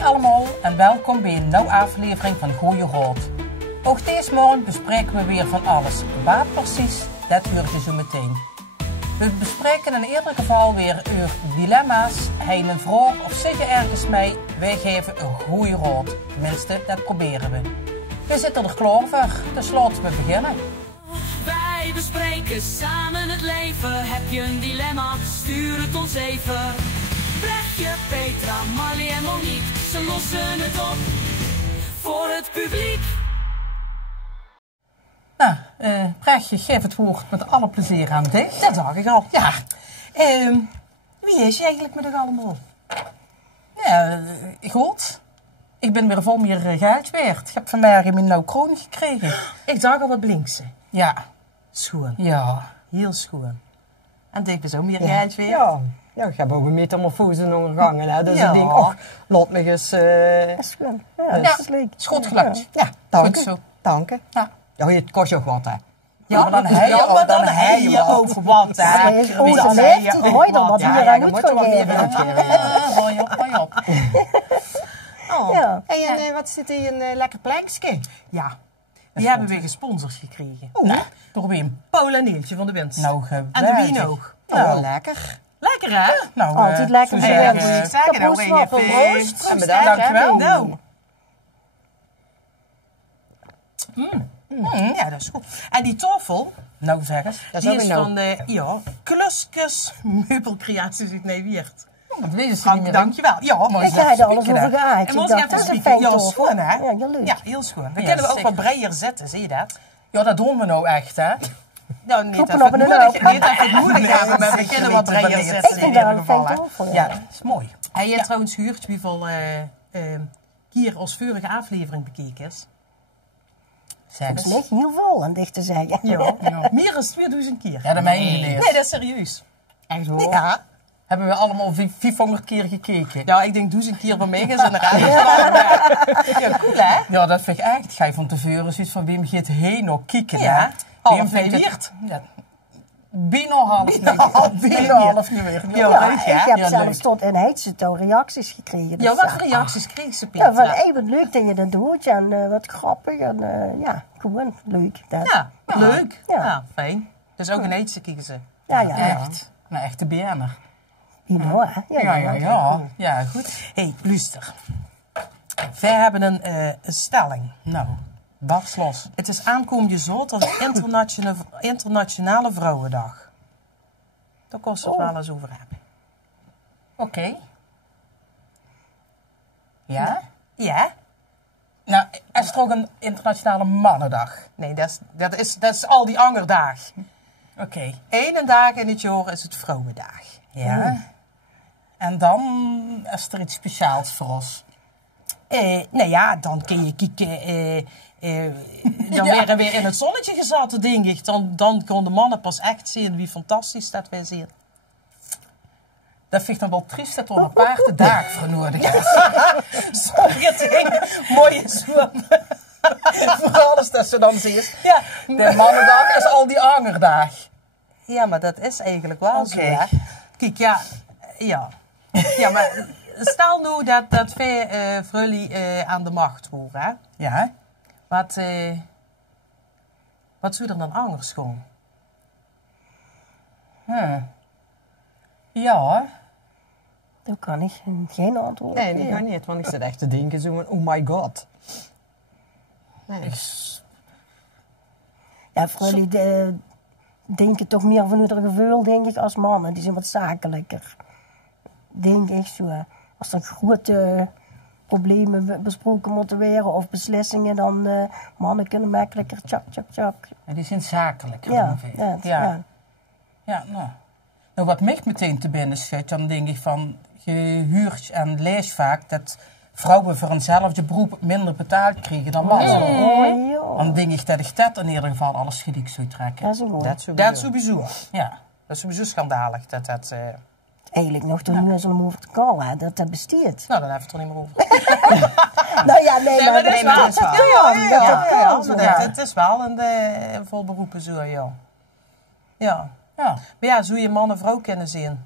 Dag allemaal en welkom bij een nieuwe aflevering van Goeie Rood. Ook deze morgen bespreken we weer van alles. Wat precies, dat hoort je zo meteen. We bespreken in ieder geval weer uw dilemma's. Hij een vraag of zeg je ergens mee, wij geven een goede rood. Tenminste, dat proberen we. We zitten er klaar voor, dus laten we beginnen. Wij bespreken samen het leven. Heb je een dilemma, stuur het ons even. Brechtje, Petra, Marley en Monique, ze lossen het op voor het publiek. Nou, Brechtje, geef het woord met alle plezier aan dich. Dat zag ik al. Ja, Wie is je eigenlijk met de allemaal? ja, goed. Ik ben weer vol meer gehuidweerd. Ik heb vanmorgen mijn nieuwe kroon gekregen. Ik zag al wat blinkse. Ja, Schoon. ja. Heel schoon. En ik ben zo meer geit weer. Ja, ik heb ook een metamorfose ondergangen. Hè. Dus Ja. ik denk, och, laat me eens... Dat is goed. Ja, dat is leuk. Is goed gelukt. Ja, dank Goed je. zo. Dank je. Ja. Ja, het kost je ook wat, hè. Ja, maar dan ja, maar dan heb je ook wat, hè. Hij is Dan dan heb je heeft ook hij mooi dan wat wat. hier Ja, aan dan moet moet je wat meer geven. uitgeven. Hoi op, hoi op. Oh. Ja. Hey, en wat zit hier een lekker plankje? Ja. Die hebben we gesponsord gekregen. Nou, door wem? Paul en Neeltje van de Winst. Nou, geweldig. En de wien ook. Oh, lekker. Lekker, hè? Nou, Altijd lekker zo voor zeggen, jou. Ik zeg het nou, Proost, proost. En bedankt. Dankjewel. Nou. Ja, dat is goed. En die tafel, Nou, zeg eens. Dat is die ook is een van de Kluskes Meubelcreaties uit Nijweert. Dat weten ze niet Frank, meer. dankjewel. Ja, mooi. Ik ga er alles over gehaaid. En Ik ons dacht, gaat dat het is een spieken. fijn Ja, tafel. schoon, hè? Ja, heel leuk. Ja, heel schoon. Dan Ja, kunnen we ook zeker. wat breder zetten, zie je dat? Ja, dat doen we nou echt, hè? Nou, niet Kloppen even op en het een moeilijk, hoop. niet even het moeilijk hebben, maar we zeker kunnen wat weten breder wanneer het- zetten Ik in vind dat ieder een fijn geval. Hè. tafel. Ja, dat is mooi. Hij heeft trouwens gehuurd hoeveel hier als vorige aflevering bekeken is. Zeg Dat is eens. niet heel veel aan dicht te zeggen. Ja, Ja. meer dan 2000 keer. Ja, dat meen je niet. Nee, dat is serieus. Echt hoor. Ja. Hebben we allemaal 500 keer gekeken. Ja, ik denk 1000 keer van mij is in de radio. Ja, cool hè? Ja, dat vind ik echt. Ga je van tevoren zoiets van Wim gaat heen nog kijken. Ja. hè? Half Wim vindt nee het- weert. Ja. Bijna half niet weer. Bijna half niet weer. Ja, Ja, leuk, ik hè? heb Ja, zelfs leuk. tot in Heidse reacties gekregen. Ja, Dus, wat voor reacties kreeg ze, ja, van, Petra? hey, wat leuk dat je dat doet en wat grappig en ja, gewoon leuk. Dat. Ja, leuk. Ja. Ja, fijn. Dus ook een eetje kiezen ze. Ja, ja. Echt. Een echte BN'er. Hino, hè? Ja, goed. Hé, luister. Wij hebben een stelling. Nou, barst los. Het is aankomende zaterdag Internationale Vrouwendag. Daar kost het wel eens over hebben. Oké. Ja? Ja? Nou, er is toch een internationale mannendag. Nee, dat is al die andere dagen. Oké. Eén dag in het jaar is het Vrouwendag. Ja. En dan is er iets speciaals voor ons. Nou ja, dan kun je kijken. Dan Ja. werden we in het zonnetje gezet, denk ik. Dan kon de mannen pas echt zien wie fantastisch dat wij zien. Dat vind ik dan wel triest dat er een paar dagen voor nodig is. Sorry, mooie zoen. Vooral als dat ze dan zien. Ja. De mannendag is al die angerdag. Ja, maar dat is eigenlijk wel zo, Oké. hè. Kijk, ja, maar stel nu dat wij vrouwen aan de macht horen, hè. Ja. Wat zou er dan anders gaan? Ja. Dat kan ik geen antwoord Nee, die geven. ga niet, want ik zit echt te denken zo van, oh my god. Nee. Ja, vrouwen die denken toch meer van hun gevoel, denk ik, als mannen. Die zijn wat zakelijker. Denk ik zo. Als er grote problemen besproken moeten worden of beslissingen, dan mannen kunnen makkelijker tjak, tjak, tjak. En die zijn zakelijker Ja, dan wij. ja. Ja, nou. Nou, wat mij meteen te binnen schiet, dan denk ik van, je huurt en leest vaak dat vrouwen voor eenzelfde beroep minder betaald krijgen dan mannen. Oh, ja. Dan denk ik dat ik dat in ieder geval alles gelijk zou trekken. Dat is een goeie. Dat is sowieso. Ja. Dat is sowieso schandalig. Eigenlijk nog toen nu zo'n over te kallen, dat besteedt. Nou, dan hebben we het er niet meer over. Nou ja, nee, maar dat is wel. dat kan. Het is wel een vol beroepen zo, ja. Ja. Ja. Maar ja, zou je man en vrouw kunnen zien?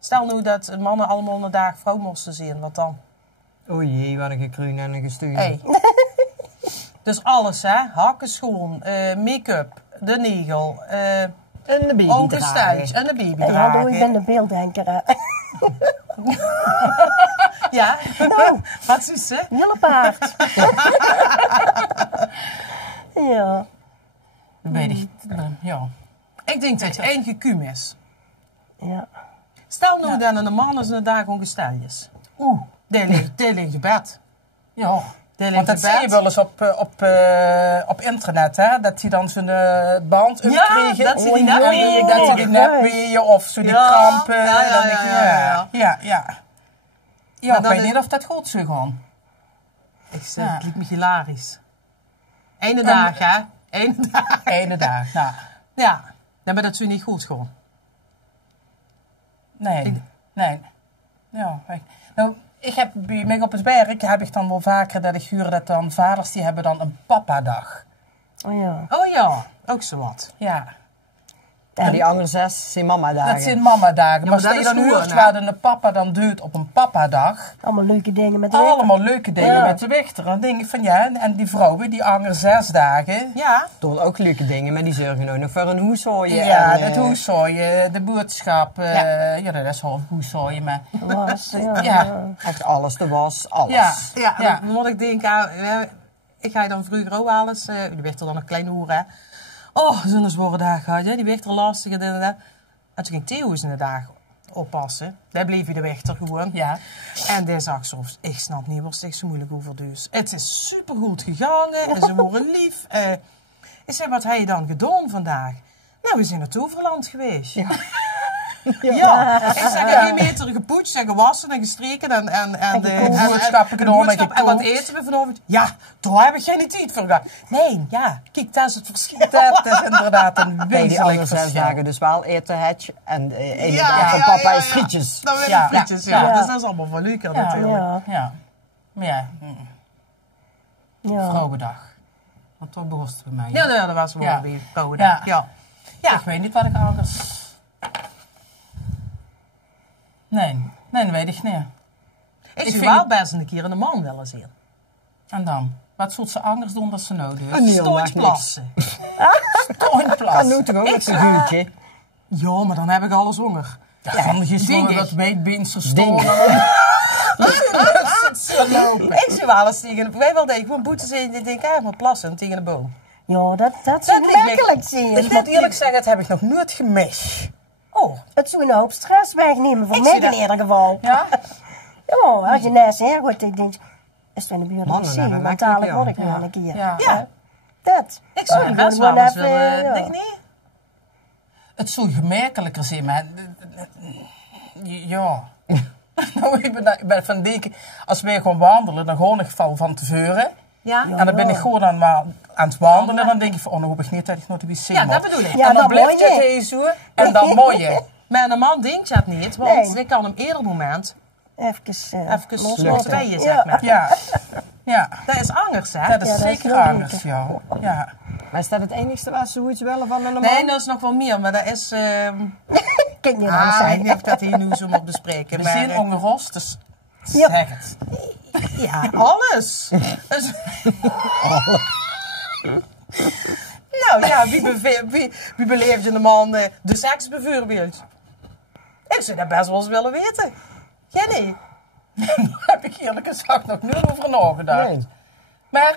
Stel nu dat mannen allemaal een dag vrouw moesten zien, wat dan? O jee, wat een gekruin en een gestuur. Hey. Dus alles, hè? Hakken schoon, make-up, de negel, En de baby ook een dragen. stuitje en de baby Hey, hallo, ik ben dragen. de beelddenker. Hè. Ja, wat is ze? Wielenpaard. Ja. Weet ik. Ja. Ik denk dat je één gekum is. Ja. Stel nou dat een man is een dag ongestel is. Oeh. Die ligt in bed. Ja. Die Want ligt dat in zie je bed. wel eens op internet, hè? Dat hij dan zo'n band upkregen. dat ze die dat nepweeën dat ze die krijgen. nepweeën of zo die Ja, krampen. ja, en dan ja, denk je, ja. ja. Ja, Maar ik dat weet is- niet of dat goed zou gaan. Ik zeg, Ja. het liep me hilarisch. Ene dag, hè? Ene dag. Ene dag. Nou, Ja, dan ben dat zo niet goed gewoon. nee. Nee. Ja, nou, ik heb bij mij op het werk heb ik dan wel vaker dat ik huur dat dan vaders die hebben dan een papadag. Oh ja. Oh ja, ook zo wat. Ja. En die andere 6 zijn mama dagen. Dat zijn mamadagen. Maar maar stel dat je is dan gewoon, huurt hè? waar een papa dan doet op een papadag. Allemaal leuke dingen met de winkel. Allemaal leuke dingen Ja. met de wichter. Dan denk ik van ja, en die vrouwen die hangen 6 dagen. Ja, Doen ook leuke dingen, maar die zorgen ook nog voor een huishooien. Ja, en, het huishooien, de boodschap. Ja, dat is al huishooien. Maar Was, ja. ja, Echt alles, de was, alles. ja, ja, ja. dan moet ik denken, ik ga dan vroeger ook wel eens, die werd er dan een klein hoer, hè. Oh, zo'n zware dag gehad, hè. Die werd er lastig en inderdaad. En toen ging Theo eens in de dag oppassen. Daar bleef hij de wechter gewoon. Ja. En die zag soms, ik snap niet, was het echt zo moeilijk over dus. Het is supergoed gegaan en ze waren lief. Ik zei, wat heb je dan gedaan vandaag? Nou, we zijn naar Toverland geweest. Ja. Ik zeg, 1 meter gepoetst en gewassen en gestreken en boodschappen gedaan en en wat gekookt. eten we vanavond? Ja, daar heb ik geen tijd voor gehad. Nee, ja, kijk, dat is het verschil. Dat is inderdaad een Nee, die wezenlijk andere 6 verschil. dagen dus wel eten hatch. En de ene dag van papa is frietjes. Dan weer Ja. frietjes, ja. Ja. Dus dat is allemaal wel leuker Ja. natuurlijk. Ja. Ja. Maar ja, Ja. vrouwendag. Want dat behoort het bij mij. Ja, dat was wel Ja. weer Vrouwendag. Ja. Ja. Ik weet niet wat ik anders... Nee, dat weet ik niet. Ik vind zie wel het- best een keer een man wel eens in. En dan? Wat soort ze anders doen dat ze nou Een dus? heel dag niks. Stootplassen. Kan Toonplas. nu toch ook Ik met zou- een guurtje. Ja, maar dan heb ik alles honger. Ja, dan is denk zo ik. dat weetbeens Ding. gestolen. Zo lopen. Ik zie wel eens tegen wij wel denken, gewoon boete zien, ik denk, ik moet plassen tegen de boom. Ja, dat zou ligt me- werkelijk zien. Ik moet eerlijk zeggen, dat heb ik nog nooit gemist. Oh, Het zou een hoop stress wegnemen, voor Ik mij zie in dat- ieder geval. Ja? Ja, als je naast her gaat, ik denk, is het in de buurt Mannen nog zien, hebben want makkelijk, dadelijk ja. word ik Ja. weer een keer. Ja. ja. Dat. Ik zou die er best gewoon wel eens even, willen, ja. denk ik niet? Het zou gemakkelijker zijn, maar... Ja. Nou, ik ben van denken, als wij gewoon wandelen, dan gewoon ik van tevoren. Ja. En dan ben ik gewoon aan het wandelen. Dan denk ik van, oh, nou hoef ik niet dat ik naar de wc Ja, moet. dat bedoel ik. Ja, En dan dan blijft mooi, het hè? hier zo. En dan mooi je. Maar een man denkt dat niet, want Nee. ik kan hem eerder moment Even even loslaten. tweeën, Ja. zeg maar. Ja. Ja. Dat is angst, hè? Dat is Ja, dat is zeker wel anders, beter. ja. Ja. Maar is dat het enigste wat ze iets willen van een man? Nee, dat is nog wel meer, maar dat is... Kijk niet aan ik zijn. weet niet of ik dat hier nu zo moet bespreken. We Maar, zien ongerost, dus Ja. zeg het. ja, alles. Dus- nou ja, wie beleeft in de man de seks bijvoorbeeld? Ik zou dat best wel eens willen weten. Jij niet? Daar heb ik eerlijk gezegd nog nooit over nagedacht. Nee. Maar,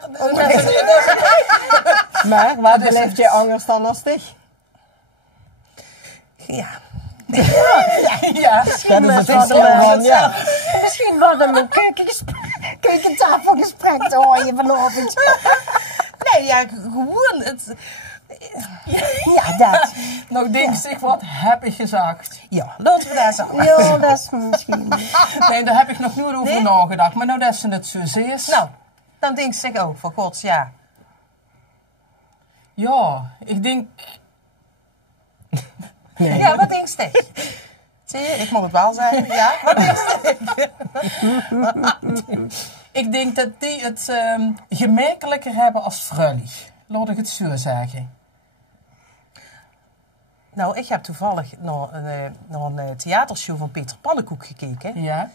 Maar waar beleeft je angst dan als dich? Ja. ja. Dat is het wat verschil er- van, ja. Misschien wat een keukentafelgesprek te horen vanavond. Nee, ja, gewoon. Ja, dat. Nou, denk ik, wat heb ik gezegd? Ja, laten we daar zo. Ja, dat is misschien. Nee, daar heb ik nog nooit over Nee? nagedacht. Maar nou dat ze het zo is. Nou, dan denk ik ook, van gods, ja. Ja, ik denk... Nee. Ja, wat denk je? Zie je, ik moet het wel zeggen. Ja, wat denk je? Ik denk dat die het gemakkelijker hebben als vrouwelijk. Laat ik het zo zeggen. Nou, ik heb toevallig naar een theatershow van Peter Pannenkoek gekeken. Ja?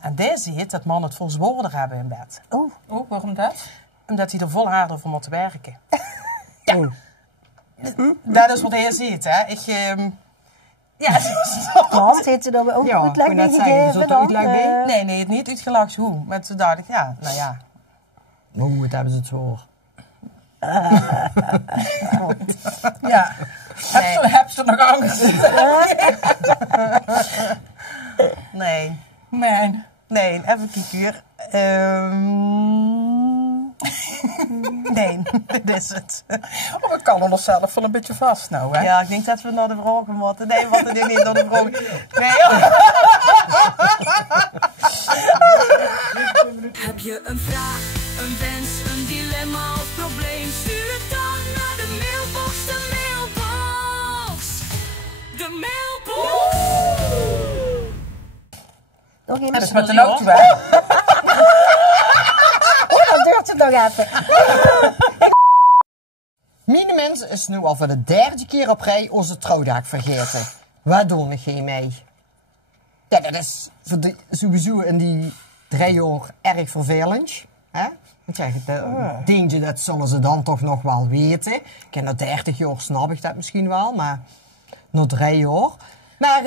En die ziet dat mannen het vol zwaarder hebben in bed. Oh, Oh, waarom dat? Omdat hij er vol harder voor moet werken. Oh. Dat is wat hij ziet, hè. Ja, want heeft ze er ook Ja, uitleg ik bij wou net zeggen, gegeven is er dan? uitleg bij? nee, het niet uitgelakt hoe. Met toen dacht ik, ja, nou ja. Oeh, het hebben ze het zo. Ja. Heb ze nog angst? Nee, Nee. even kijken hier. Nee, dit is het. Oh, we kallen onszelf wel een beetje vast nou, hè? Ja, ik denk dat we naar de vragen moeten. Nee, wat er niet naar de vragen. Nee, joh. Heb je een vraag, een wens, een dilemma of probleem? Stuur het dan naar de mailbox, de mailbox. De mailbox. Nog Dat is eens. met een auto, hè? Dan duurt het nog even. Mijn mens is nu al voor de 3e keer op rij onze trouwdag vergeten. Waar doen we geen mee? Ja, dat is sowieso in die 3 jaar erg vervelend. Hè? Want ja, denk je, dat zullen ze dan toch nog wel weten. Ik ken dat 30 jaar snap ik dat misschien wel, maar nog 3 jaar. Maar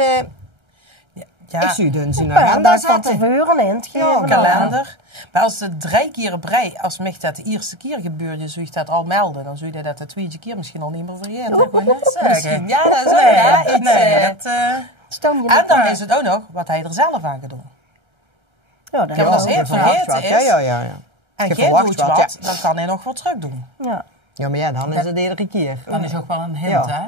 ik zie het in zijn Ja, agenda dat van zetten. tevoren in het geven. Kalender. Maar als het 3 keer op rij, als mij dat de eerste keer gebeurde, zou je dat al melden. Dan zou je dat de 2e keer misschien al niet meer vergeten. Dat wil je net zeggen. Ja, dat is Nee, ja, iets. nee. Stom je En met dan elkaar. is het ook nog wat hij er zelf aan gedaan. Ja, dat Ja, maar als is hij ook. het vergeten is, Ja. en Je geen verwacht doet wat, wat, ja. dan kan hij nog wat terug doen. Ja. Ja, maar ja, dan is het iedere keer. Dan is ook wel een hint, Ja. hè?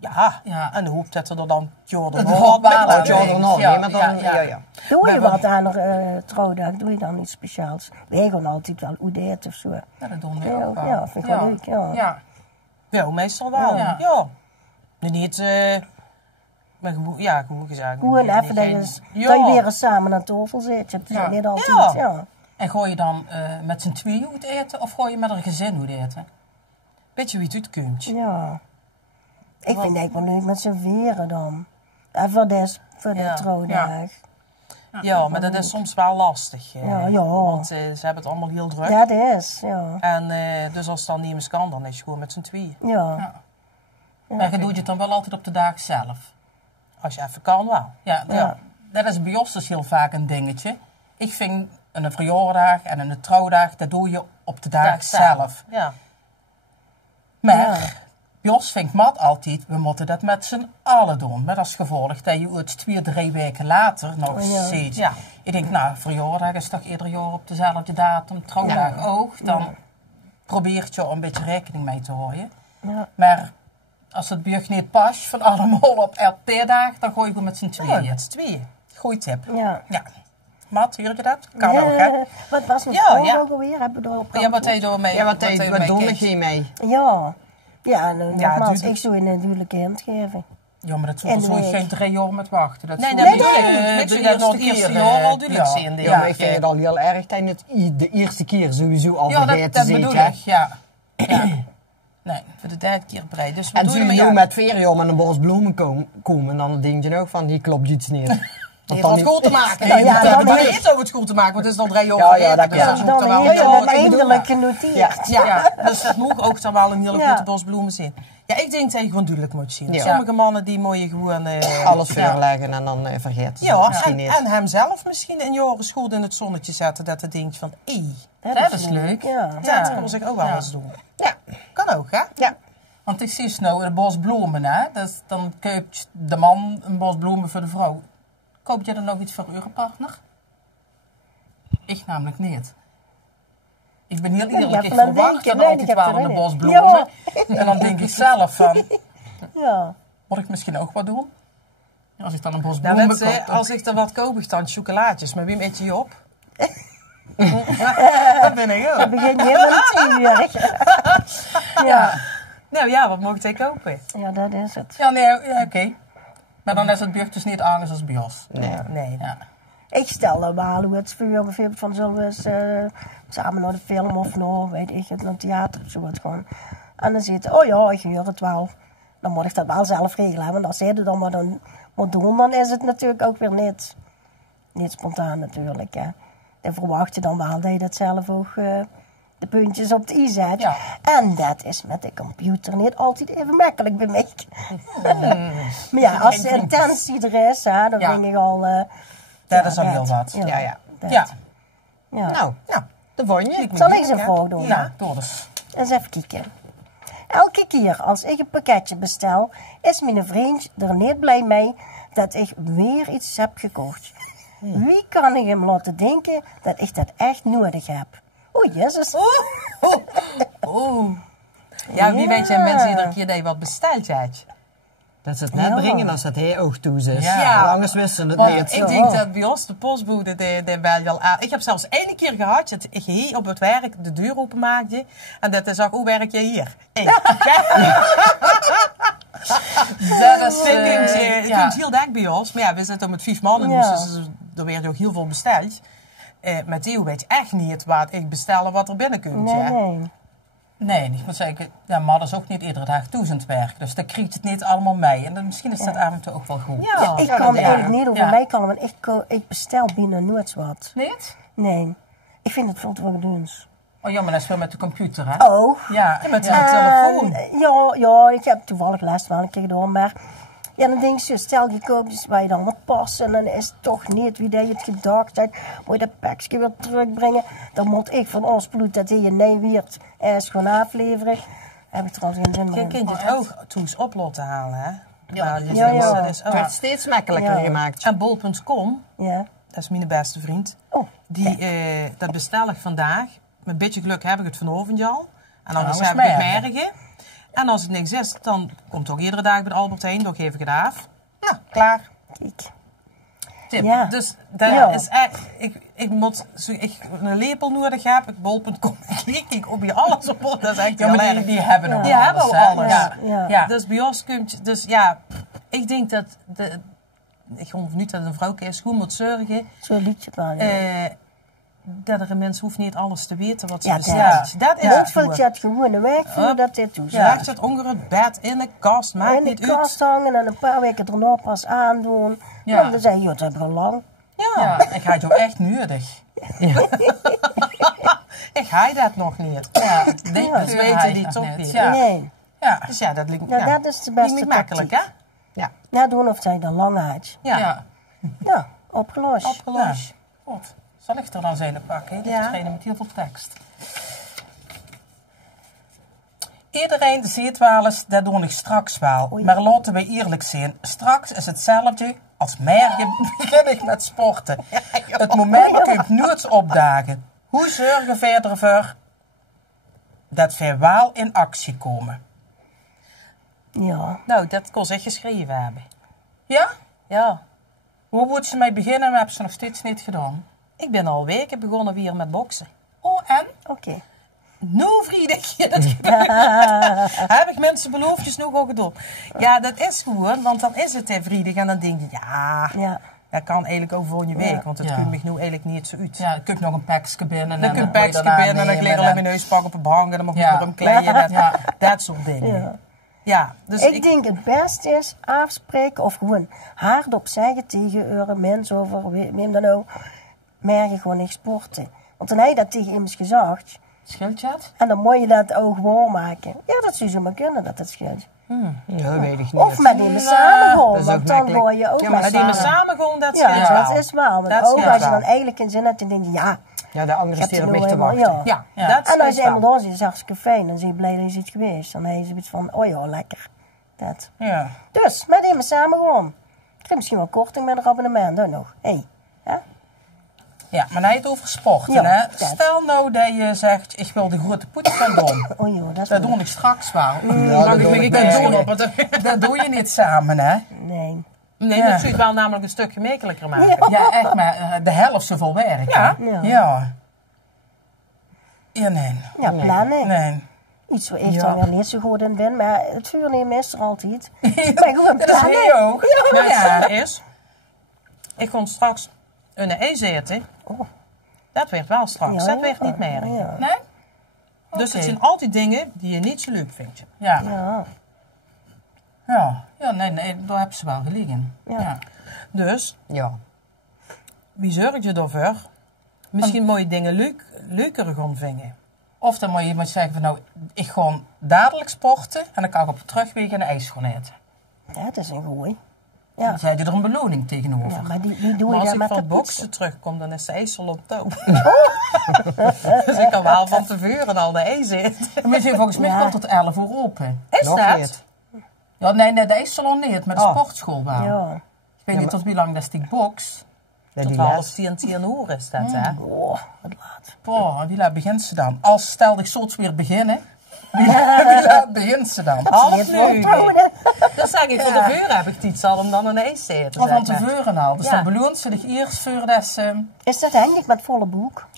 Ja, Ja. en dan hoopt dat er dan Jordan Het nog wordt wat wel met aan laat denken. doen. nee, maar dan, ja. ja. Doe je Maar wat aan de trouwdag? Doe je dan iets speciaals? Wij gaan altijd wel oedeet of zo. Ja, dat doen we Ja, ook wel. ja, vind ik wel leuk, ja. Ja. Ja, meestal wel. Ja. Ja. Nu niet, maar gewoon gezegd. Gewoon niet- even dat geen- je, dat je weer eens samen aan tafel zit. Het is Ja. niet altijd, Ja. ja. En gooi je dan met z'n tweeën uit eten of gooi je met een gezin uit eten? Weet je wie het uitkomt? Ja. Ik vind het wel leuk met z'n vieren dan. En voor de Ja. trouwdag. Ja, maar dat is soms wel lastig. Ja. Want ze hebben het allemaal heel druk. Ja, dat is, ja. En dus als het dan niet meer kan, dan is het gewoon met z'n tweeën. Ja. Maar je doet het dan wel altijd op de dag zelf. Als je even kan, wel. Ja, Ja. dat is bij ons dus heel vaak een dingetje. Ik vind een verjaardag en een trouwdag, dat doe je op de dag zelf. Ja. Maar bij ons vindt Mat altijd, we moeten dat met z'n allen doen. Met als gevolg dat je het 2-3 weken later nog Ja. ziet. Ja. Ik denk, nou, verjaardag is toch ieder jaar op dezelfde datum, trouwdag ook. Dan probeert je er een beetje rekening mee te houden. Ja. Maar als het bij je niet past, van allemaal op LP-dag, dan gooi je gewoon met z'n Ja, tweeën. met z'n tweeën. Goeie tip. Ja. Ja. Mat, hoor je dat? Kan ook, hè? Wat was het Ja, trouwdag ja. ook alweer? Hebben we erop Ja, wat hij door mee? Ja, wat doen we kijkt. geen mee? Ja. Ja, en nogmaals, doe- ik zou je natuurlijk een hand geven. Ja, maar dat En hoeft de zo geen 3 jaar met wachten. Dat Nee, is dat gewoon, bedoel ik niet. de Ik zou dat nog het eerste keer, jaar al duidelijk ja. zien. Ja, maar ik vind het al heel erg dat je het de eerste keer sowieso al Ja, vergeten dat ziet, bedoel hè. ik, ja. Nee, voor de 3e keer breed. Dus we En doen zo hem nu ja. met 4 jaar met een bos bloemen komen, dan denk je ook van, hier klopt iets niet. Het heeft wat school te maken. Nou ja, dan dat heeft- heeft ook wat school te maken, want het is al 3 jaar Ja, vergeten, ja, dat dus kan. dat moet Dan er wel heeft heel het wat bedoelen. eindelijk genoteerd. Ja, dus dat moet ook dan wel een hele Ja. grote bos bloemen zien. Ja, ik denk dat je gewoon duidelijk moet zien. Ja. Sommige mannen die moet je gewoon... Alles voorleggen en dan vergeten ze Ja, het misschien niet. en hemzelf misschien een jaren school in het zonnetje zetten, dat hij denkt van, Dat is leuk. Ja. dat kan zich ook wel Ja. eens doen. Ja, Kan ook, hè? ja. Want ik zie nou een bos bloemen, hè. Dan koopt de man een bos bloemen voor de vrouw. Koop je dan ook iets voor uw partner? Ik namelijk niet. Ik ben heel eerlijk, heb ik er aan verwacht denken. dan Nee, altijd ik heb wel erin. een bos bloemen. Ja. En dan denk ik zelf van, Ja. moet ik misschien ook wat doen? Als ik dan een bos Nou, bloemen dat, koop, dan- als ik er wat koop, ik dan chocolaatjes, maar wie eet je op? Dat ben ik ook. Begin je met een 10 uur. Ja. Nou ja, wat mocht ik kopen? Ja, dat is het. Ja, nee, ja, oké. Maar dan is het bij dus niet anders als bij ons. Nee. Ja. Ik stel normaal hoe het vuur bijvoorbeeld van zullen we eens samen naar de film of nou, weet ik het, naar het theater of zo wat gewoon. En dan zit oh ja, ik huur het wel. Dan moet ik dat wel zelf regelen, hè, want als zij er dan maar dan moet doen, dan is het natuurlijk ook weer niet. Niet spontaan natuurlijk, hè. Dan verwacht je dan wel dat je dat zelf ook de puntjes op de i zet. Ja. En dat is met de computer niet altijd even makkelijk bij mij. Maar ja, als de intentie er is, hè, dan Ja. vind ik al... Dat is al heel wat. Ja. dat. Ja. Ja. Nou, de won je. Zal ik eens een vraag doen? Ja, door dus. Eens even kijken. Elke keer als ik een pakketje bestel, is mijn vriend er niet blij mee dat ik weer iets heb gekocht. Wie kan ik hem laten denken dat ik dat echt nodig heb? Oeh, jezus. Oeh. Ja, wie weet jij mensen iedere keer dat je wat besteld hebt. Dat ze het net Ja. brengen als het heel oog toe is. Ja. Want anders wisten ze het Want niet. ik denk dat bij ons de postbode de bel al aan. Ik heb zelfs 1 keer gehad dat ik hier op het werk de deur openmaakte. En dat is ook, hoe werk jij hier? Hey. Dat is het klinkt heel dik bij ons. Maar ja, we zitten met 5 mannen, Ja. dus er werd ook heel veel besteld. Met Theo weet je echt niet wat ik bestel en wat er binnenkomt. Nee, Ja. nee. Nee, ik moet zeggen, ja, maar dat is ook niet iedere dag toezend werk. Dus dan krijgt het niet allemaal mee. En dan, misschien is dat af en toe ook wel goed. Ja, ik kan eigenlijk niet over mij kan, want ik bestel binnen nooit wat. Niet? Nee. Ik vind het veel te verdoens. Oh ja, maar dat is wel met de computer, hè? Oh. Ja, en met de telefoon. Ja, ik heb toevallig laatst wel een keer gedaan, maar ja, dan denk je, stel je koopt iets waar je dan wat past en dan is het toch niet wie dat je het gedacht hebt, moet je dat pakje weer terugbrengen, dan moet ik van ons bloed dat je nee weert is gewoon afleveren. Heb ik trouwens geen zin meer Je in. kunt het ook toen eens op laten halen, hè? Ja, ja. Dat is Het werd steeds makkelijker Ja. gemaakt. En bol.com, Ja. dat is mijn beste vriend, Oh, die, dat bestel ik vandaag. Met een beetje geluk heb ik het vanavond al. En anders Nou, heb is ik het merken. merken. En als het niks is, dan komt het ook iedere dag bij de Albert Heijn, dan geef ik het af. Ja, klaar. kijk. Tip. Ja. Dus dat Ja. is echt, ik moet, zo ik een lepel nodig heb, ik bol.com, ik op je alles op, dat is echt Ja, heel maar erg. die hebben ook Die alles, hebben al hè? alles. Ja. Ja. Ja. Dus bij ons kun je, dus ja, ik denk dat, ik geloof niet dat een vrouw is goed moet zorgen, Zo liet je het wel. Ja. dat er een mens hoeft niet alles te weten wat ze Ja, bestelt. Dat is Niet het valt goed. je het gewone werk voor dat dit toe. Ja. Legt het onder het bed, in de kast, maakt In de niet kast hangen en een paar weken erna pas aandoen. Ja. Dan zeg je, joh, dat hebben we al lang. uit. Ja, ik ga het ook echt nodig. Ik ga dat nog niet. Ja, dat weten die toch niet. Ja. Nee. Ja. Dus ja, dat lijkt Ja, dat is de beste niet makkelijk, hè? tactiek. Ja, doen of zij er lang uit. Ja. Ja. Ja, opgelost. Opgelost. Goed. Zal ik er dan eens een pakken? Dit Ja. is degene met heel veel tekst. Iedereen ziet wel eens, dat doe ik straks wel. Oei. Maar laten we eerlijk zijn. Straks is hetzelfde als morgen begin ik met sporten. Het moment kunt nooit opdagen. Hoe zorgen we ervoor dat we wel in actie komen? Ja. Nou, dat kon ze geschreven hebben. Ja? Ja. Hoe moet ze mee beginnen? We hebben ze nog steeds niet gedaan. Ik ben al weken begonnen weer met boksen. Oh, en? Oké. Nou, vrijdag. Heb ik mensen beloofd, nog al gedaan. Ja, dat is gewoon, want dan is het vrijdag en dan denk je, ja, Ja. dat kan eigenlijk ook volgende week, want het Ja. komt me nu eigenlijk niet zo uit. Ja, dan kun je nog een pakje binnen. Dan kun je een pakje binnen en dan lig ik al in mijn neus pakken op een bank en dan mag ik Ja. weer omkleden. Dat, Ja. dat soort dingen. Ja. Ja, dus Ik denk het beste is afspreken of gewoon hardop zeggen tegen een mens over wem dan ook. Merk je gewoon niet sporten. Want dan heb je dat tegen iemand gezegd. Scheelt je het? En dan moet je dat ook waarmaken. Ja, dat zou zomaar kunnen dat het scheelt. Ja, dat weet ik niet. Of met die samen dat gewoon, is want ook dan makkelijk. word je ook Ja, met maar die me samen. samen gewoon, dat Ja, scheelt dat wel. is wel. Want Dat ook scheelt als je wel. dan eigenlijk in zin hebt, dan denk je ja. Ja, de andere heb staat je op nou mij te eenmaal- wachten. ja. Ja, Ja. dat En als scheelt je wel. eenmaal door zit, is het hartstikke fijn. Dan zie je blij dat je ziet geweest. Dan heb je zoiets van, oh ja, lekker. Dat. Ja. Dus, met iemand samen gewoon. Ik krijg misschien wel korting met een abonnement, ook nog. Hé. Hè? Ja, maar hij het over sporten, Ja, hè. dat. Stel nou dat je zegt, ik wil de grote poets gaan doen. Oh joh, dat is Dat wel- doe ik straks wel. Ja, dat doe ik dat niet. doen op het. Dat doe je niet samen, hè. Nee. Nee, Ja. dat zou het wel namelijk een stukje makkelijker maken. Ja, echt, maar de helft zoveel werk. Ja. hè? Ja. Ja. Ja, nee. Ja, plannen. Nee. Iets waar ik Ja. dan weer niet zo goed in ben, maar het vuur nemen is er altijd. Maar gewoon Dat is plannen. hij ook. Maar het Ja. fijne is, ik kon straks een ei zetten. Oh. Dat werd wel straks, Ja, dat werd niet meer. Ja. Nee? Dus Oké. het zijn altijd dingen die je niet zo leuk vindt. Ja. Ja. Ja. Ja, nee, daar hebben ze wel gelegen. Ja. Ja. Dus Ja. wie zorg je ervoor? Misschien mooie dingen leuker gaan vinden. Of dan moet je iemand zeggen van nou, ik ga dadelijk sporten en dan kan ik op de terugweg een ijs gaan eten. Ja, dat is een goeie. Ja. Dan zei je er een beloning tegenover. Ja, maar die doe Maar je als dan ik met van de het poetsen. boksen terugkom, dan is de ijsel op touw. Dus ik kan wel van tevoren al de ijs eten. Maar zijn volgens mij Ja. wel tot 11 uur open. Is Nog dat? niet. Ja, nee, de ijssalon niet, maar de Oh. sportschool wel. Ja. Ik weet niet tot wie lang dat is die box. Ja, Tot die half les. 10 uur is dat, hè? Oh, wat laat. Boah, wie laat begint ze dan? Als stel ik zoals weer beginnen. Wie laat begint ze dan? Half Het wordt 9. trouwen. Dan zeg ik, van tevoren heb ik iets al om dan een ijs te eten. Of van zeg maar. tevoren al. Dus Ja. dan beloont ze zich eerst voor dat ze... Is dat eigenlijk met volle boek?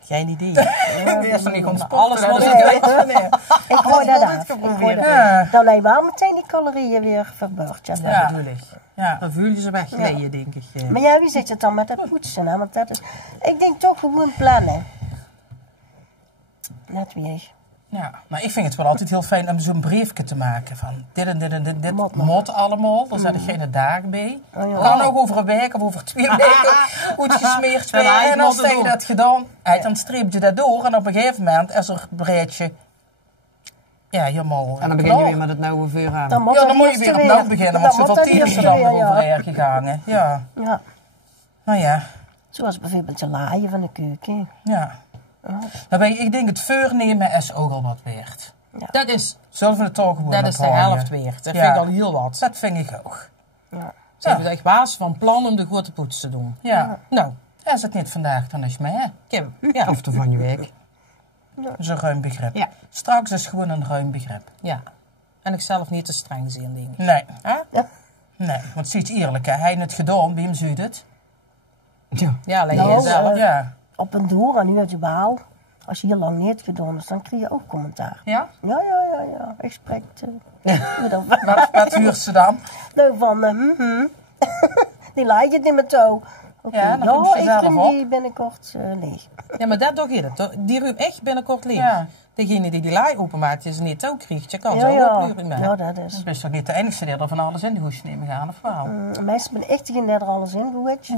Geen idee. Eerst nog niet gaan sporten. Alles hè, wat dus ik ik weet weet. Ik gooi dat heb af. het Ik gooi geprobeerd. dat Ja. af. Dan lijkt wel meteen die calorieën weer verbeurd. Ja. Dat bedoel ik. Ja. Dan voel je ze wegglijden, denk ik. Maar ja, wie zit het dan met dat poetsen? Hè? Want dat is, ik denk toch gewoon plannen. Net weer. Ja, nou, ik vind het wel altijd heel fijn om zo'n briefje te maken van dit en dit en dit Moet moet allemaal. Daar zet er geen dagen bij. Oh, ja. Kan ook over een week of over 2 weken goed gesmeerd Ja, hij worden. En moet als het je doen. dat gedaan hebt, dan streep je dat door. En op een gegeven moment is er een breedje. Ja, helemaal. En dan begin je weer met het nauwe vuur aan. Dan moet Ja, dat dan moet je eerste weer opnieuw beginnen, want Dan zoveel moet dat tijd is er eerste dan weer, weer overheen gegaan. Ja, Ja. nou ja. Zoals bijvoorbeeld de laaien van de keuken. Ja. Daarbij, ik denk het voornemen is ook al wat waard. Dat is, Zullen we het toch gewoon dat is de ophangen? helft weer. Dat Ja. vind ik al heel wat. Dat vind ik ook. Ja. Ze hebben echt baas van plan om de grote poets te doen. Ja. Nou, Is het niet vandaag, dan is het mij. Kim. Ja. Of de van je week. Dat is een ruim begrip. Ja. Straks is het gewoon een ruim begrip. Ja. En ik zelf niet te streng zien, denk ik. Nee. Hè? Nee, want zie het eerlijk, hè. Hij heeft het gedaan, wie hem ziet het? Ja. Ja, alleen Nou, jezelf. Ja. Op een door en nu uit je baal. Als je hier lang niet gedaan is, dan krijg je ook commentaar. Ja? Ja. Ik spreek hoe dan? Wat huurt ze dan? Nou, van, die lijkt het niet meer toe. Oké, Ja, dan komt ze ik zelf vind op. die binnenkort leeg. Ja, maar dat doe je het. Die ruim echt binnenkort leeg. Ja. Degene die laai openmaakt, die ze niet toe krijgt, je kan Ja, zo ja. opluren met. Ja, dat is. Je bent toch niet de enige die er van alles in de hoes nemen gaan, of wel? Meestal ben ik echt degene die er alles in gooit.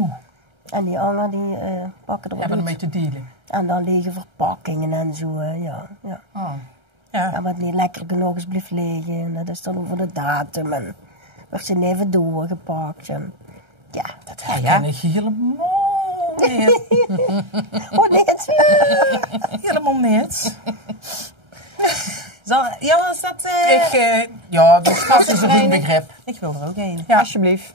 En die anderen die pakken Ja, erop maar uit. mee te dealen. En dan liggen verpakkingen en zo, ja. Oh. Ja. En wat niet lekker genoeg is blijft liggen. En dat is dan over de datum. En wordt ze even doorgepakt. En, ja. Dat herken ik helemaal niet. Oh nee, het Helemaal niet. Ja, is dat... Ja, dat is een goed begrip. Ik wil er ook een. Ja. Alsjeblieft.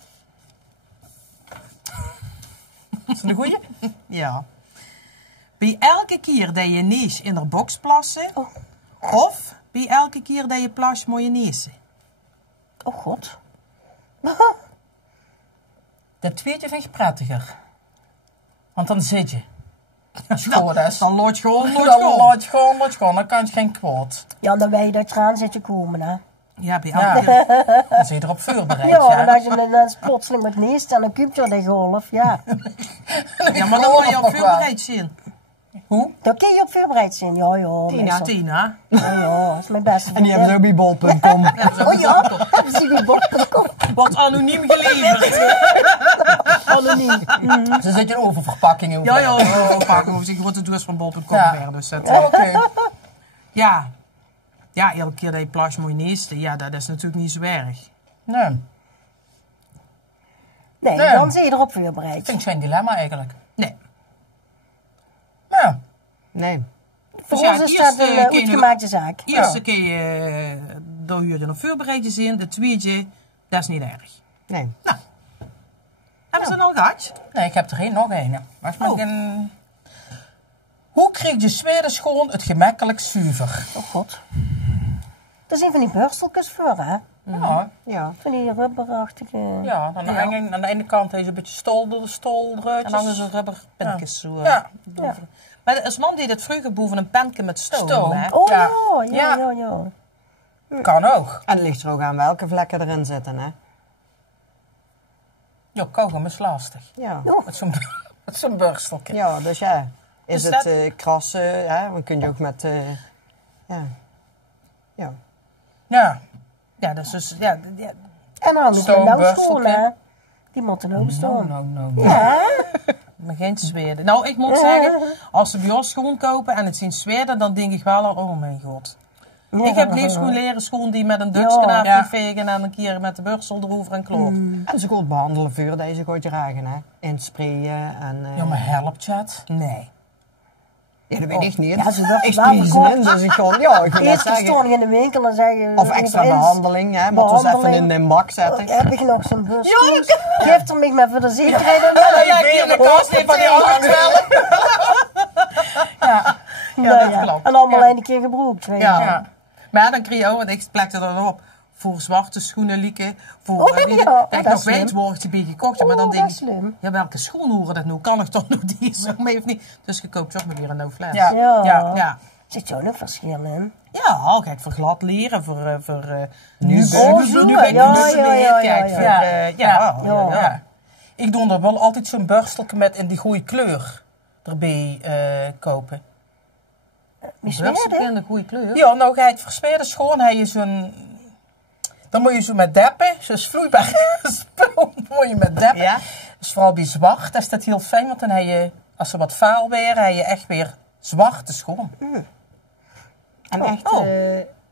Is dat een goeie? Ja. Bij elke keer dat je neus in de box plassen, of bij elke keer dat je plas moet je nezen. Oh god. Dat tweede vind ik prettiger. Want dan zit je. Schoon is. Dan loopt gewoon, Dan laat gewoon. Dan kan je geen kwaad. Ja, dan weet je dat je eraan zit te komen, hè. Ja, bij Ja. elke keer. Dan zit je erop voorbereid. Ja, en Ja, als je dan plotseling met neest en dan kuip je de golf, ja. Ja, maar dan moet je op voorbereid zijn. Hoe? Dan kun je op voorbereid zijn, ja. meestal. Tina. Ja, dat is mijn beste En die hebben ze ook bij bol.com. Oh ja, hebben ze die bol.com. Wordt anoniem geleverd. Anoniem. Ze zit je over verpakkingen. Ja, pakken we zich grote doos van bol.com Ja. weer. Dus dat, Oké. ja. Ja, elke keer dat je plas moet je nezen, ja, dat is natuurlijk niet zo erg. Nee, Nee, Nee. dan zie je erop voorbereid. ik vind het geen dilemma eigenlijk. Nee. Ja. Nee. Voor ja, ons is eerst, dat een kun je uitgemaakte zaak. Eerste keer door je er nog voorbereid in, de tweede, dat is niet erg. Nee. Hebben ze al gehad? Nee, ik heb er nog een. Maar Oh. Hoe kreeg je Zweden schoon het gemakkelijk zuiver? Oh god. Dat is een van die borsteltjes voor, hè? Ja, Ja. Van die rubberachtige... ja, aan de ene kant heeft een beetje stolruitjes. En dan is er rubberpinkjes zo. Ja. Ja. Maar de man deed het vroeger boven een penke met stoom. Stoom. Hè? Oh Ja. ja. Kan ook. En het ligt er ook aan welke vlekken erin zitten, hè? Ja, kauwgom is lastig. Ja. Met zo'n bursteltje. Ja, dus ja. Is Dus het krassen, hè? Dan kun je ook met, ja. Ja. Ja. Ja, dat is dus... Ja, En dan is het nou schoon, Stoomborsteltje. hè? Die moeten ook bestaan. No. Ja, Maar geen Zweden. Nou, ik moet zeggen, als ze bij ons schoen kopen en het zien Zweden, dan denk ik wel al, oh mijn god. Ja. Ik heb liefst gewoon leren schoen die met een duksje Ja. naar vegen en een keer met de bursel erover en kloor. En ze goed behandelen voor deze gooit dragen, hè. Insprayen en... Ja, maar helpt je het? Nee. Ja, dat weet ik niet. Ja, ze wordt ik wel spriezen, verkocht. dus ik kon... Ja, ik wil net Eerst zeggen. stond ik in de winkel en zeggen... Of extra behandeling, hè. Moet ons even in de mak zetten. Heb ik nog zo'n busstoel? Geef er mij maar voor de zekerheid. Ja, ik de kast niet van die andere. Ja, Nou dat klopt. En allemaal Ja. een keer gebroekt. weet je. Ja. Maar dan kreeg je ook, want ik plekte er dan op, voor zwarte schoenen lieken. Voor, Oh, ja. dat Oh, ik dat nog is weet, slim. wordt je bij gekocht. Ja, maar dan Oh, denk dat ik, is slim. ja, welke schoen horen dat nu? Kan ik toch nog die zo mee of niet? Dus gekoopt toch maar weer een no flash. Ja. Ja. Zit zo nog verschil in? Ja, kijk, voor glad leren, voor nu Oh, zo, ja, ja, kijk, ja. voor, Ja. Ja. Ik doe er wel altijd zo'n borsteltje met in die goede kleur erbij kopen. Bursteltje in de goede kleur. Ja, nou ga je het versmeren schoon, heb je zo'n... Dan moet je zo met deppen, zo'n vloeibare spul moet je met deppen. Ja. Dus vooral bij zwart is dat heel fijn, want dan heb je, als er wat vuil weer, heb je echt weer zwarte schoon. En echt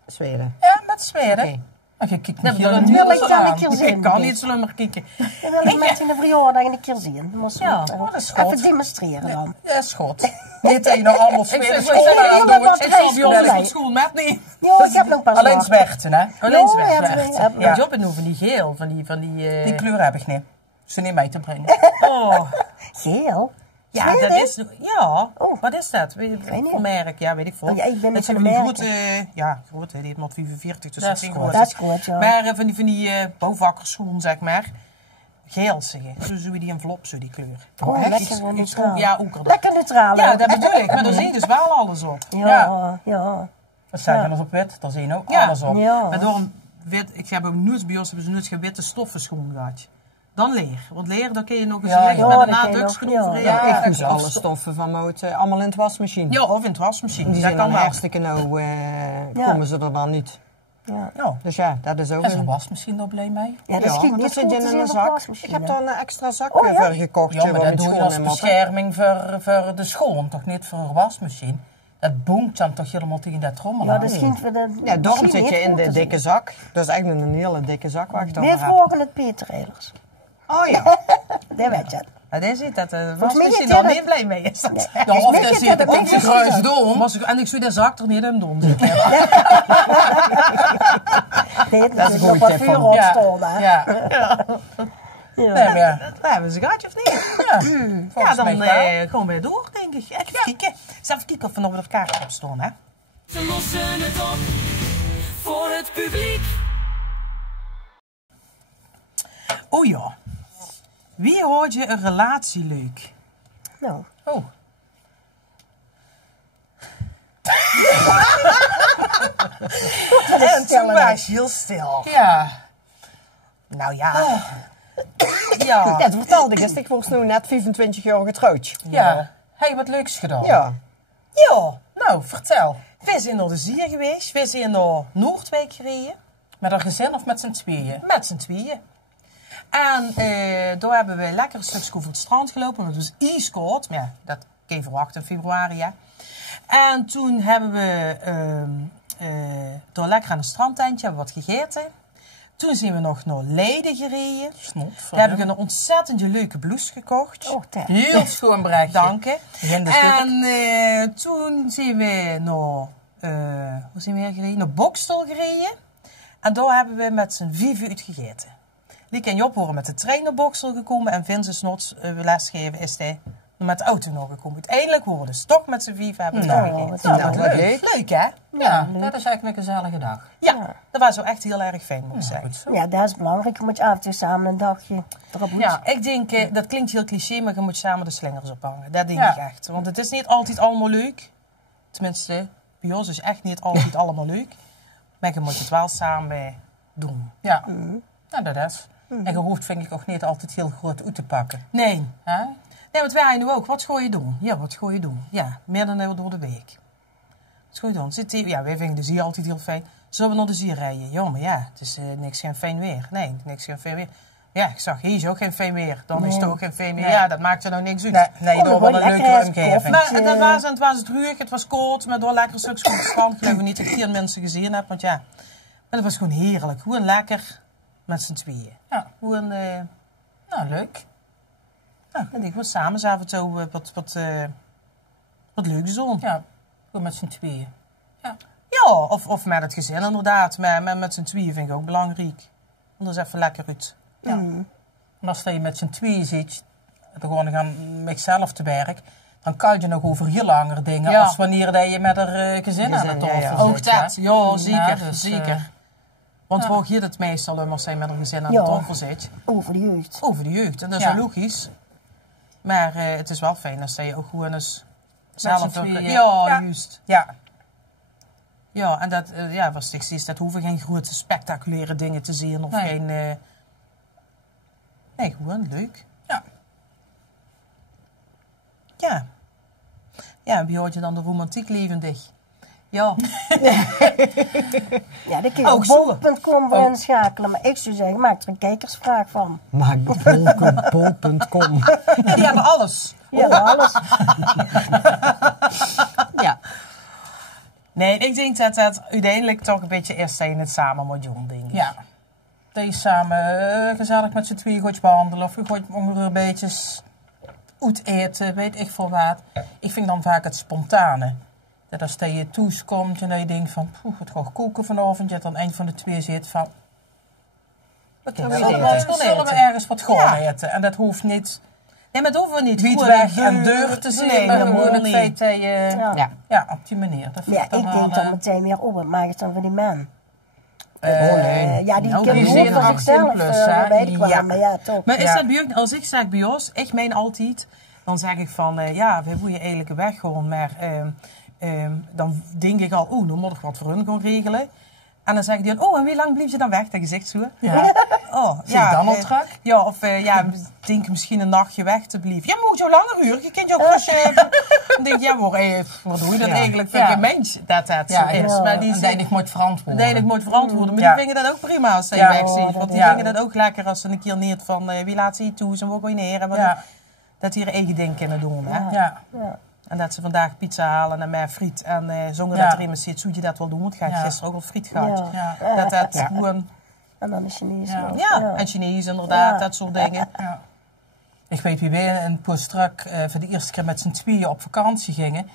Zweden. Ja, met smeren. Oké. En je kijkt Dat niet wil heel ik de wel wereld wel een aan. keer zien. Ik kan niet slummer kijken. Dan wil ik met in de verjaardag een keer zien. Ja, dat is goed. Even demonstreren dan. Ja, is goed. Niet dat je nou allemaal Ik smeren zal schoenen aan helemaal doet. wat Ik zal bij ons Nee. niet schoen met niet. Ja, ik heb nog pas Alleen zwart. zwerten, hè. Alleen Ja, zwart. hebben we. Ja. Job en van die geel, van die Die kleur heb ik niet. Ze niet mee te brengen. Oh, Geel? ja, Zweden? dat is... Ja, Oh. wat is dat? Weet weet niet. voor merk? Ja, weet ik veel. Oh, ja, ik ben dat niet zijn van van die merken. grote... Ja, grote, die heeft maar 45, dus Dat dat is is goed. groot. Dat is goed, ja. Maar van die bouwvakkerschoen, zeg maar. Geel, zeg je. Zo zie je die envelop, zo die kleur. Oh, echt? lekker neutraal. Ja, oeker. Lekker neutraal. Ja, ook. dat bedoel ik. Maar daar zie je dus wel alles op. Ja, ja. Dat zijn we op wit, daar zie je ook Ja. alles op. Ja. Maar door een wit... Ik heb ook nooit bij ons hebben ze nooit geen witte stoffen schoen gehad. Dan leer. Want leer, dan kun je nog eens Ja, leggen ja, met dat een kun je naduksken nog, ja. overheen. Ja, Ik dat doe ze klopt. alle stoffen van moot allemaal in het wasmachine. Ja, of in het wasmachine. Die Dat zijn kan dan wel. hartstikke nou, Ja. komen ze er dan niet. Ja. Ja. Dus ja, dat is ook En zo'n wasmachine daar blij mee. Ja, dat Ja, schiet dat niet zit goed je te in zien een op de zak. Ik wasmachine. heb daar een extra zak Oh, ja? voor gekocht. Ja, maar waar dat met doe je schoon als in motten. bescherming voor de schoon, toch niet voor een wasmachine. Dat boemt dan toch helemaal tegen dat trommel Ja, aan. dat schiet voor de... Ja, daarom schiet zit je niet in goed de te dikke zien. zak. Dat is eigenlijk een hele dikke zak waar ik het Weer over heb. vragen het Peter Eilers. Oh ja. Dat weet je. Dat is het, dat de mij wasmachine heeft hij daar niet blij mee is. Nee. Ja, of Weet dat je zie je, dat dat het komt ze ook is? kruis door. En ik zie, dat zakt er niet in doen. Nee, Dat is een nog goeie wat tip vuur van- op Ja, staan, hè. ja. Ja. Nee, maar ja. Dat hebben ze gehad, of niet? Ja, Ja, volgens dan mij wel. gaan we door, denk ik. Even kijken. Eens even kijken of we nog op kaart op staan, hè. Ze lossen het op voor het publiek. Oh ja. Wie hoort je een relatie leuk? Nou, Oh, dat is En toen stellen. was je heel stil. ja. Nou ja. Ja. Ja, dat vertelde ik. Dus ik was nu net 25 jaar getrouwd. Ja. Hey, wat leuks gedaan. Ja. Ja. Nou, vertel. We zijn naar de Zier geweest. We zijn naar Noordwijk gereden. Met een gezin of met z'n tweeën? Met z'n tweeën. En daar hebben we lekker een stukje over het strand gelopen. Want het was ijskoud. Maar ja, dat kun je verwachten in februari, ja. En toen hebben we door lekker aan een strandtentje hebben we wat gegeten. Toen zijn we nog naar Leiden gereden. Daar heb ik een ontzettend leuke blouse gekocht. Oh, Ted. Heel schoon berichtje. Dank je. Begin dus En toen zijn we naar, hoe zijn we weer gereden? Naar Bokstel gereden. En daar hebben we met z'n 5 uit gegeten. Liek en Job horen met de trein naar Bokstel gekomen. En Vincent Snots lesgeven is hij met de auto nog gekomen. Uiteindelijk horen we dus toch met z'n 5 hebben we daar gegeten. wat Nou, wat wat leuk. Leuk, hè? Ja, dat is eigenlijk een gezellige dag. Ja, dat was zo echt heel erg fijn, moet ik zeggen. Goed zo. Ja, dat is belangrijk. Je moet je af en toe samen een dagje erop doen. Ja, ik denk, dat klinkt heel cliché, maar je moet samen de slingers ophangen. Dat denk Ja. ik echt. Want het is niet altijd allemaal leuk. Tenminste, bij ons is echt niet altijd allemaal leuk. Maar je moet het wel samen doen. Ja, nou, dat is. En je hoeft, vind ik, ook niet altijd heel groot uit te pakken. Nee. Hè? Nee, want wij nu ook. Wat ga je doen? Ja, wat ga je doen? Ja, midden door de week. Wat ga je doen? Ja, wij vinden de Zier altijd heel fijn. Zullen we naar de Zier rijden? Ja, maar ja, het is niks geen fijn weer. Nee, niks geen fijn weer. Ja, ik zag, hier is ook geen vee meer. Dan is Nee. het ook geen vee meer. Nee. Ja, dat maakt er nou niks uit. Nee, Oh, door wel een lekker leuke als omgeving. koffie. Maar dat was, het was ruig, het was koud, maar door lekker stukjes goed strand. Ik geloof niet dat ik 10 mensen gezien heb, want ja. Maar het was gewoon heerlijk. Gewoon lekker met z'n tweeën. Ja. Gewoon, Nou, leuk. en ik gewoon samen eens af en toe wat leuk doen. Ja, gewoon met z'n tweeën. Ja, of met het gezin inderdaad. Maar met z'n tweeën vind ik ook belangrijk. Anders even lekker uit. Ja. En als je met z'n tweeën zit, dan gewoon aan mezelf te werk, dan kan je nog over heel langere dingen Ja. als wanneer dat je met haar gezin aan de tafel ja. zit. Ook dat, hè. ja, zeker. dus, zeker. Want waar hier het meestal immers zijn met een gezin aan Ja. de tafel zit. Over de jeugd. Over de jeugd. En dat is Ja. wel logisch. Maar het is wel fijn als je ook gewoon eens zelf... z'n ook- tweeën. Ja, Ja. juist. Ja, Ja, en dat, was het is, dat hoeven geen grote spectaculaire dingen te zien. Of Nee. geen... nee, gewoon leuk. Ja. Ja. Ja, en wie houdt je dan de romantiek levendig? Ja. Ja, daar kun je Ook op zo. bol.com voor inschakelen. Maar ik zou zeggen, maak er een kijkersvraag van. Maak bol.com. Die hebben alles. Ja, alles. Ja. Nee, ik denk dat het uiteindelijk toch een beetje eerst zijn het samen moet doen, denk ik. ja. Dat je samen gezellig met z'n tweeën gaat wandelen of je gaat ongeveer een beetje uit eten, weet ik veel wat. Ik vind dan vaak het spontane. Dat als je thuis komt en dat je denkt van, poeh, het gaat koken vanavond, je dan een van de twee zit van, Zullen zullen we ergens wat gaan Ja. eten? En dat hoeft niet Nee, maar dat hoeven we niet. wiet Gewoon weg een en deur deur te zien, Nee, maar helemaal gewoon het niet. feit dat je, Ja. ja, op die manier. Dat vind Ja, ik dan ik wel, denk dan meteen weer, wat maak het dan voor die man? nee. Ja, die nou, kunnen die goed zijn voor 18 zichzelf plus, hè? weet ik wel. Ja. Maar ja, toch. Maar is Ja. dat bij jullie, als ik zeg bij ons, ik meen altijd, dan zeg ik van, ja, we moeten eigenlijk weg gewoon, maar dan denk ik al, nu moet ik wat voor hun gaan regelen. En dan zeg ik dan, en wie lang blijf je dan weg? Dat gezegd zo. Ja. Oh, Zie je dan al terug? Ja, of denk misschien een nachtje weg te blijven. Ja, moet je langer uur, je kunt je ook als dan denk ik, ja, wat doe je dan Ja. eigenlijk voor Ja. geen mens dat Ja, zo is. ja. Maar die En zijn dat je moet verantwoorden. uiteindelijk moet verantwoorden. Maar Ja. die vinden dat ook prima als ze Ja. weg ziet. Want die Ja. vinden dat ook lekker als ze een keer niet van wie laat ze hier toe en waar ga je neer. En wat- Ja. Dat die er eigen ding kunnen doen. Hè? Ja. Ja. En dat ze vandaag pizza halen en meer friet. En zonder Ja. dat er iemand zit, zou je dat wel doen. Want ik had Ja. gisteren ook al friet gehad. Ja. Ja. Dat gewoon, En dan de Chinees. Ja. nog. ja, en Chinees inderdaad, Ja. dat soort dingen. Ja. Ik weet wie wij een poos strak voor de eerste keer met z'n tweeën op vakantie gingen.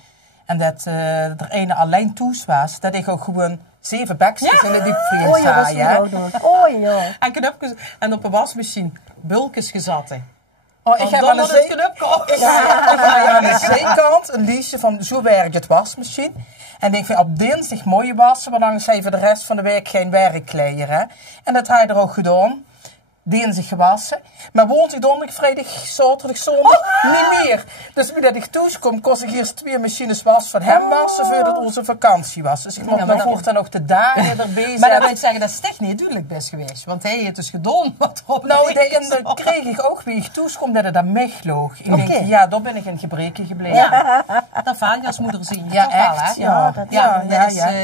En dat er ene alleen thuis was. Dat ik ook gewoon 7 bakjes in de diepvries Oh ja, dat had. is Ja. ook doen. Oh ja. En knupjes en op een wasmachine bulkjes gezatten. Oh, ik heb aan de het knupkop. Ik ga aan de zijkant een liestje van zo werkt het wasmachine. En ik vind op dinsdag mooie wassen, maar dan zijn voor de rest van de week geen werkkleren. En dat had hij er ook gedaan. Dinsdag gewassen. Maar woensdag, donderdag, vrijdag, zaterdag, zondag niet meer. Dus nu dat ik thuis kom, kost ik eerst 2 machines was van hem wassen voordat onze vakantie was. Dus ik moet me voortaan nog de dagen erbij Maar dat zetten. wil ik zeggen, dat is echt niet duidelijk best geweest. Want hij heeft dus gedaan wat op. Nou, en dan kreeg ik ook wie ik toeskom dat het aan mij loog. Ik denk, ja, daar ben ik in gebreken gebleven. Ja, dat vaak je als moeder zien. Ja, Toch wel, echt. hè? Ja, dat-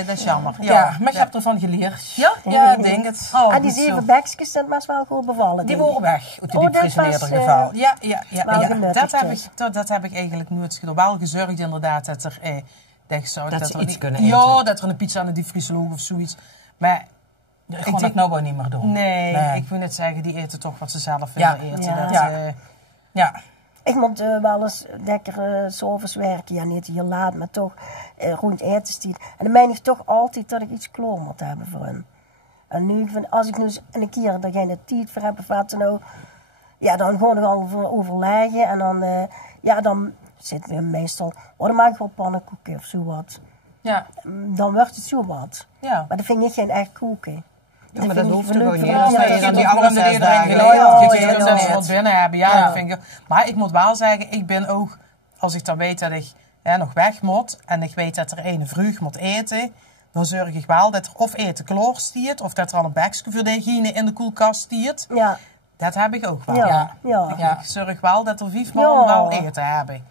Dat is jammer. Ja, maar je hebt ervan geleerd. Ja? Ja, ik denk het. Oh, En die goed zo. 7 bekjes, dat was wel goed bevallen. Die denk ik. worden weg, uit die Oh, dat diepvries in was, ieder geval. Ja. wel Ja, genuttigd dat heb ik eigenlijk nooit gedaan. Wel gezorgd inderdaad dat er... dat ze er iets een- kunnen Ja, eten. dat er een pizza aan de diepvries lag of zoiets. Maar Ik kon het nou wel niet meer doen. nee, ik wil net zeggen, die eten toch wat ze zelf Ja. willen eten. Ja. Dat, Ja. Ja, Ik moet wel eens lekker 's avonds werken. Ja, niet heel laat, maar toch rond etenstijd. En dan meen ik toch altijd dat ik iets klaar moet hebben voor hen. En nu, als ik nu eens een keer er geen tijd voor heb of wat dan ook, ja, dan gewoon nog al voor overleggen. En dan, dan zitten we meestal, dan maak ik wel pannenkoeken of zo wat. ja. Dan wordt het zo wat. ja. Maar dat vind ik geen echt koeken. Ja, maar dat hoeft er gewoon niet. Ja, Ja, nee, dat dat is die ook andere wel 6 iedereen dagen. gelijk. Ja, Je ja, kunt ja, dat ja. wat binnen hebben. Ja, Ja. dat vind ik. Maar ik moet wel zeggen, ik ben ook, als ik dan weet dat ik nog weg moet en ik weet dat er een vroeg moet eten, dan zorg ik wel dat er of eten klaar stiert, of dat er al een bakje voor degene in de koelkast stiert. Ja, Dat heb ik ook wel. ja, ja. Ik zorg wel dat er 5 man Ja. wel eten hebben.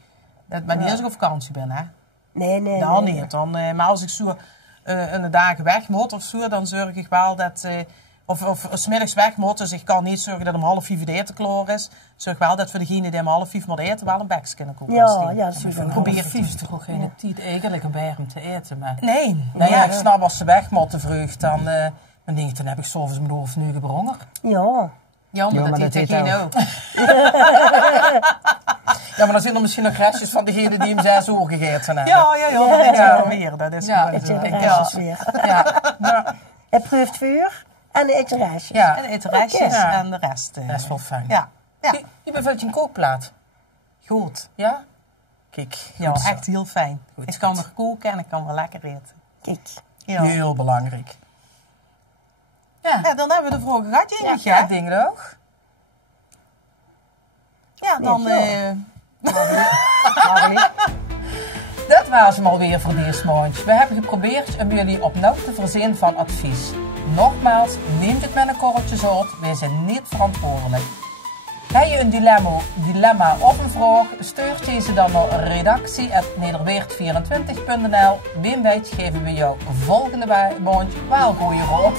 Dat, maar niet als ik op vakantie ben, hè. Nee. Dan nee. niet. Dan, maar als ik zo een dagen weg moet of zo, dan zorg ik wel dat Of 's middags weg moeten, dus ik kan niet zorgen dat om 4:30 de eten klaar is. Zorg wel dat we degene die om 4:30 moet eten, wel een bekje kunnen koken. Ja, dat is probeer Probeer het 5 toch ook geen tijd eigenlijk om bij hem te eten. Maar... Nee. Nou ja, ik snap als ze weg moeten vroeg, dan denk ik, dan heb ik s'avonds mijn hoofd nu gebrongen. Ja. Ja, maar dat dat eet eet geen ook. ook. Ja, maar dan zijn er misschien nog restjes van degene die hem 6 uur gegeten hebben. Ja, dat is wel weer. Dat is Ja, gewoon Het zo. zijn de Ja. restjes weer. Ja, maar Het proeft vuur en de eet restjes. ja, En eet restjes Ja. en de rest. dat is wel fijn. Ja. Ja. Je bevult je een kookplaat. Goed. Ja? Kijk, Ja, goed zo. echt heel fijn. Goed, Ik kan goed. nog koken en ik kan wel lekker eten. Kijk. Ja. Heel belangrijk. Ja, Ja, dan hebben we de vragen gehad, Ingrid. ja, Ja, ik denk het ook. ja, dan... Dat was hem alweer voor deze maand. We hebben geprobeerd om jullie opnieuw te voorzien van advies. Nogmaals, neem het met een korreltje zout. Wij zijn niet verantwoordelijk. Heb je een dilemma of een vraag? Stuur deze dan naar redactie@nederweert24.nl. Wim weet geven we jou volgende maand wel goeie raad.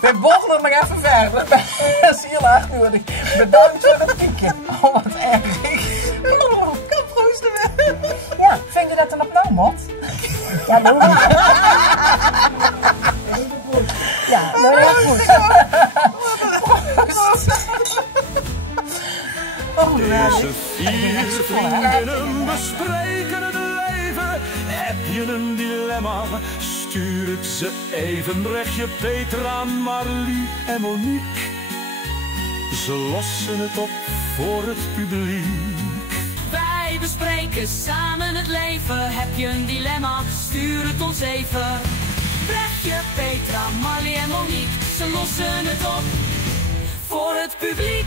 We borrelen nog even verder. Dat is heel hard nodig. Bedankt voor het kijken. Oh, wat erg. Kom, proosten we. Ja, vind je dat dan opnieuw moet? Ja, logisch. Ja, nou ja, goed. Deze 4 vriendinnen bespreken het leven. Heb je een dilemma? Stuur het ze even. Brechtje, Petra, Marlie en Monique. Ze lossen het op voor het publiek. Wij bespreken samen het leven. Heb je een dilemma? Stuur het ons even. Brechtje, Petra, Marlie en Monique. Ze lossen het op voor het publiek.